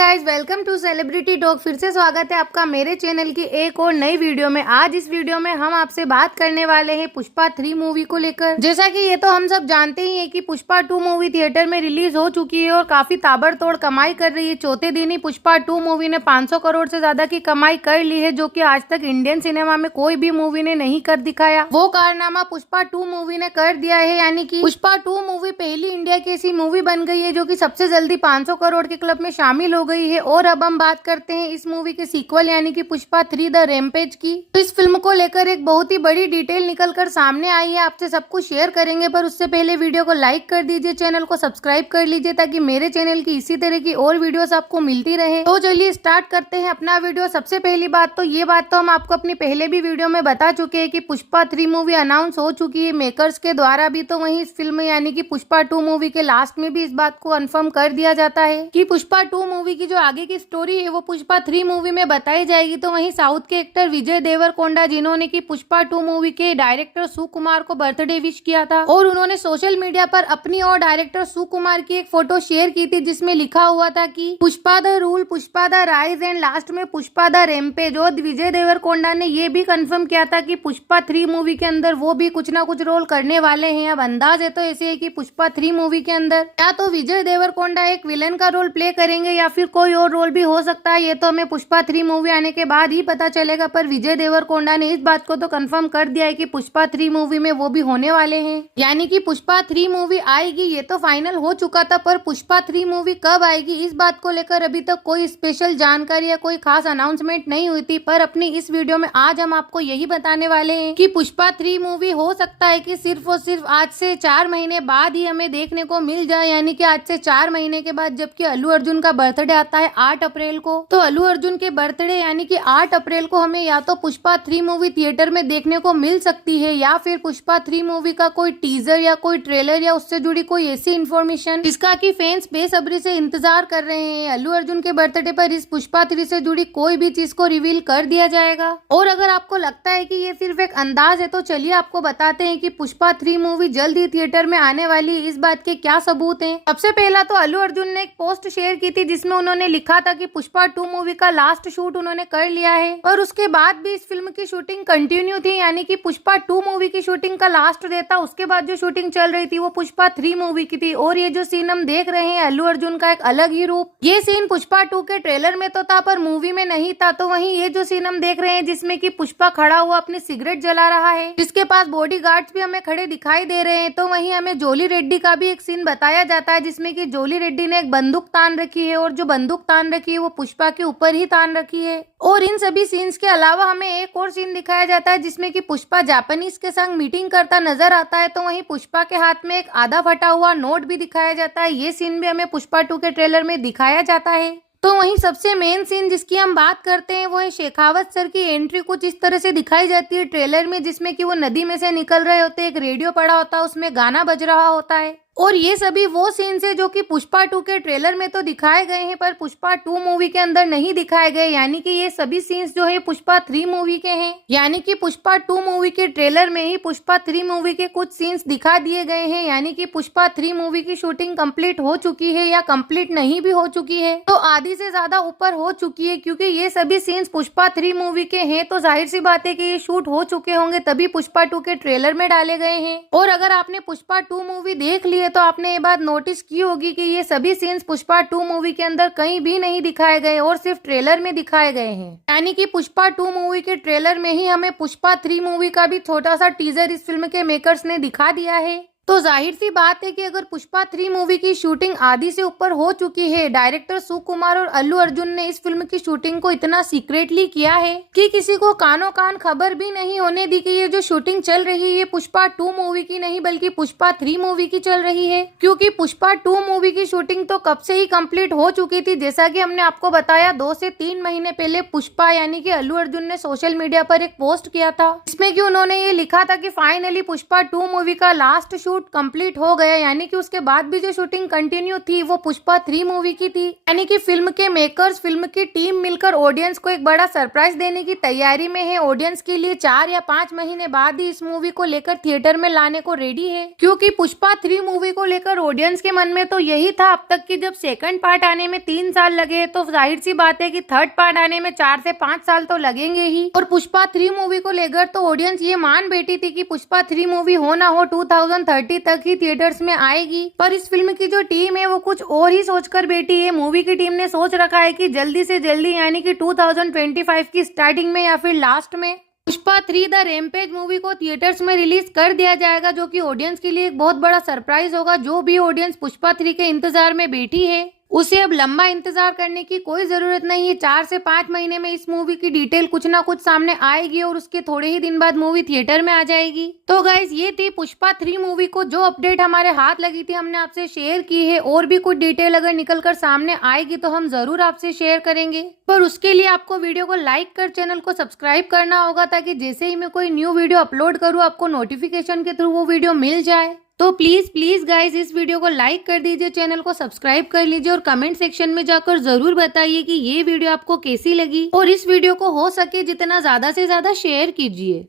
Guys, welcome to celebrity talk. फिर से स्वागत है आपका मेरे चैनल की एक और नई वीडियो में। आज इस वीडियो में हम आपसे बात करने वाले हैं पुष्पा 3 मूवी को लेकर। जैसा कि ये तो हम सब जानते ही हैं कि पुष्पा 2 मूवी थिएटर में रिलीज हो चुकी है और काफी ताबड़तोड़ कमाई कर रही है। चौथे दिन ही पुष्पा 2 मूवी ने 500 करोड़ से ज्यादा की कमाई कर ली है, जो कि आज तक इंडियन सिनेमा में कोई भी मूवी ने नहीं कर दिखाया। वो कारनामा पुष्पा 2 मूवी ने कर दिया है, यानी कि पुष्पा 2 मूवी पहली इंडिया की ऐसी मूवी बन गई है जो कि सबसे जल्दी 500 करोड़ के क्लब में शामिल हो गई है। और अब हम बात करते हैं इस मूवी के सीक्वल यानी कि पुष्पा 3 द रैम्पेज की। तो इस फिल्म को लेकर एक बहुत ही बड़ी डिटेल निकलकर सामने आई है, आपसे सब कुछ शेयर करेंगे। पर उससे पहले वीडियो को लाइक कर दीजिए, चैनल को सब्सक्राइब कर लीजिए ताकि मेरे चैनल की इसी तरह की और वीडियोस आपको मिलती रहे। तो चलिए स्टार्ट करते हैं अपना वीडियो। सबसे पहली बात तो ये बात तो हम आपको अपनी पहले भी वीडियो में बता चुके हैं कि पुष्पा 3 मूवी अनाउंस हो चुकी है मेकर्स के द्वारा भी। तो वहीं इस फिल्म यानी कि पुष्पा 2 मूवी के लास्ट में भी इस बात को कन्फर्म कर दिया जाता है कि पुष्पा 2 मूवी की जो आगे की स्टोरी है वो पुष्पा 3 मूवी में बताई जाएगी। तो वहीं साउथ के एक्टर विजय देवरकोंडा, जिन्होंने की पुष्पा 2 मूवी के डायरेक्टर सुकुमार को बर्थडे विश किया था, और उन्होंने सोशल मीडिया पर अपनी और डायरेक्टर सुकुमार की एक फोटो शेयर की थी जिसमें लिखा हुआ था कि Pushpa the rule, Pushpa the rise and last में पुष्पा द रैम्पेज। और विजय देवरकोंडा ने ये भी कंफर्म किया था कि पुष्पा 3 मूवी के अंदर वो भी कुछ ना कुछ रोल करने वाले हैं। अब अंदाज है तो ऐसे है कि पुष्पा 3 मूवी के अंदर या तो विजय देवरकोंडा एक विलन का रोल प्ले करेंगे या फिर कोई और रोल भी हो सकता है। ये तो हमें पुष्पा 3 मूवी आने के बाद ही पता चलेगा। पर विजय देवरकोंडा ने इस बात को तो कंफर्म कर दिया है कि पुष्पा 3 मूवी में वो भी होने वाले हैं, यानी कि पुष्पा 3 मूवी आएगी। ये तो फाइनल हो चुका था, पर पुष्पा 3 मूवी कब आएगी इस बात को लेकर अभी तक कोई स्पेशल जानकारी या कोई खास अनाउंसमेंट नहीं हुई थी। पर अपनी इस वीडियो में आज हम आपको यही बताने वाले हैं कि पुष्पा 3 मूवी हो सकता है कि सिर्फ और सिर्फ आज से 4 महीने बाद ही हमें देखने को मिल जाए, यानी कि आज से 4 महीने के बाद, जबकि अल्लू अर्जुन का बर्थडे आता है 8 अप्रैल को। तो अल्लू अर्जुन के बर्थडे यानी कि 8 अप्रैल को हमें या तो पुष्पा 3 मूवी थिएटर में देखने को मिल सकती है, या फिर पुष्पा 3 मूवी का कोई टीजर या कोई ट्रेलर या उससे जुड़ी कोई ऐसी इन्फॉर्मेशन जिसका कि फैंस बेसब्री से इंतजार कर रहे हैं। अल्लू अर्जुन के बर्थडे पर इस पुष्पा 3 से जुड़ी कोई भी चीज को रिवील कर दिया जाएगा। और अगर आपको लगता है कि ये सिर्फ एक अंदाज है तो चलिए आपको बताते हैं कि पुष्पा 3 मूवी जल्द ही थिएटर में आने वाली है। इस बात के क्या सबूत हैं? सबसे पहला तो अल्लू अर्जुन ने एक पोस्ट शेयर की थी जिसमें उन्होंने लिखा था कि पुष्पा 2 मूवी का लास्ट शूट उन्होंने कर लिया है, और उसके बाद भी इस फिल्म की शूटिंग कंटिन्यू थी, यानी कि पुष्पा 2 मूवी की शूटिंग का लास्ट डे था। उसके बाद जो शूटिंग चल रही थी वो पुष्पा 3 मूवी की थी। और ये जो सीन हम देख रहे हैं अल्लू अर्जुन का एक अलग ही रूप, ये सीन पुष्पा 2 के ट्रेलर में तो था पर मूवी में नहीं था। तो वहीं ये जो सीन हम देख रहे हैं जिसमें कि पुष्पा खड़ा हुआ अपनी सिगरेट जला रहा है, जिसके पास बॉडीगार्ड्स भी हमें खड़े दिखाई दे रहे हैं। तो वहीं हमें जोली रेड्डी का भी एक सीन बताया जाता है जिसमें कि जोली रेड्डी ने एक बंदूक तान रखी है, और जो बंदूक तान रखी है वो पुष्पा के ऊपर ही तान रखी है। और इन सभी सीन्स के अलावा हमें एक और सीन दिखाया जाता है जिसमें कि पुष्पा जापानीज के संग मीटिंग करता नजर आता है। तो वहीं पुष्पा के हाथ में एक आधा फटा हुआ नोट भी दिखाया जाता है। ये सीन भी हमें पुष्पा 2 के ट्रेलर में दिखाया जाता है। तो वहीं सबसे मेन सीन जिसकी हम बात करते हैं वो है शेखावत सर की एंट्री। कुछ इस तरह से दिखाई जाती है ट्रेलर में जिसमें कि वो नदी में से निकल रहे होते, एक रेडियो पड़ा होता है, उसमें गाना बज रहा होता है। और ये सभी वो सीन्स है जो कि पुष्पा 2 के ट्रेलर में तो दिखाए गए हैं पर पुष्पा 2 मूवी के अंदर नहीं दिखाए गए, यानी कि ये सभी सीन्स जो है पुष्पा 3 मूवी के हैं। यानी कि पुष्पा 2 मूवी के ट्रेलर में ही पुष्पा 3 मूवी के कुछ सीन्स दिखा दिए गए हैं, यानी कि पुष्पा 3 मूवी की शूटिंग कंप्लीट हो चुकी है या कंप्लीट नहीं भी हो चुकी है तो आधी से ज्यादा ऊपर हो चुकी है, क्योंकि ये सभी सीन्स पुष्पा 3 मूवी के हैं। तो जाहिर सी बात है कि ये शूट हो चुके होंगे तभी पुष्पा 2 के ट्रेलर में डाले गए हैं। और अगर आपने पुष्पा 2 मूवी देख ली है तो आपने ये बात नोटिस की होगी कि ये सभी सीन्स पुष्पा 2 मूवी के अंदर कहीं भी नहीं दिखाए गए और सिर्फ ट्रेलर में दिखाए गए हैं, यानी कि पुष्पा 2 मूवी के ट्रेलर में ही हमें पुष्पा 3 मूवी का भी छोटा सा टीजर इस फिल्म के मेकर्स ने दिखा दिया है। तो जाहिर सी बात है कि अगर पुष्पा 3 मूवी की शूटिंग आधी से ऊपर हो चुकी है, डायरेक्टर सुकुमार और अल्लू अर्जुन ने इस फिल्म की शूटिंग को इतना सीक्रेटली किया है कि किसी को कानों कान खबर भी नहीं होने दी कि ये जो शूटिंग चल रही है पुष्पा 2 मूवी की नहीं बल्कि पुष्पा 3 मूवी की चल रही है, क्योंकि पुष्पा 2 मूवी की शूटिंग तो कब से ही कंप्लीट हो चुकी थी। जैसा कि हमने आपको बताया 2 से 3 महीने पहले पुष्पा यानी कि अल्लू अर्जुन ने सोशल मीडिया पर एक पोस्ट किया था जिसमें कि उन्होंने ये लिखा था कि फाइनली पुष्पा 2 मूवी का लास्ट शूट कंप्लीट हो गया, यानी कि उसके बाद भी जो शूटिंग कंटिन्यू थी वो पुष्पा 3 मूवी की थी। यानी कि फिल्म के मेकर्स, फिल्म की टीम मिलकर ऑडियंस को एक बड़ा सरप्राइज देने की तैयारी में है। ऑडियंस के लिए 4 या 5 महीने बाद ही इस मूवी को लेकर थिएटर में लाने को रेडी है, क्योंकि पुष्पा 3 मूवी को लेकर ऑडियंस के मन में तो यही था अब तक कि जब सेकंड पार्ट आने में 3 साल लगे तो जाहिर सी बात है कि थर्ड पार्ट आने में 4 से 5 साल तो लगेंगे ही। और पुष्पा 3 मूवी को लेकर तो ऑडियंस ये मान बैठी थी कि पुष्पा 3 मूवी हो ना हो 2030 तक ही थिएटर्स में आएगी। पर इस फिल्म की जो टीम है वो कुछ और ही सोचकर बैठी है। मूवी की टीम ने सोच रखा है कि जल्दी से जल्दी यानी कि 2025 की स्टार्टिंग में या फिर लास्ट में पुष्पा 3 द रैम्पेज मूवी को थिएटर्स में रिलीज कर दिया जाएगा, जो कि ऑडियंस के लिए एक बहुत बड़ा सरप्राइज होगा। जो भी ऑडियंस पुष्पा 3 के इंतजार में बैठी है उसे अब लंबा इंतजार करने की कोई जरूरत नहीं है। 4 से 5 महीने में इस मूवी की डिटेल कुछ ना कुछ सामने आएगी और उसके थोड़े ही दिन बाद मूवी थिएटर में आ जाएगी। तो गाइज ये थी पुष्पा 3 मूवी को जो अपडेट हमारे हाथ लगी थी हमने आपसे शेयर की है। और भी कुछ डिटेल अगर निकल कर सामने आएगी तो हम जरूर आपसे शेयर करेंगे, पर उसके लिए आपको वीडियो को लाइक कर चैनल को सब्सक्राइब करना होगा, ताकि जैसे ही मैं कोई न्यू वीडियो अपलोड करूँ आपको नोटिफिकेशन के थ्रू वो वीडियो मिल जाए। तो प्लीज गाइज इस वीडियो को लाइक कर दीजिए, चैनल को सब्सक्राइब कर लीजिए और कमेंट सेक्शन में जाकर जरूर बताइए कि ये वीडियो आपको कैसी लगी और इस वीडियो को हो सके जितना ज्यादा से ज्यादा शेयर कीजिए।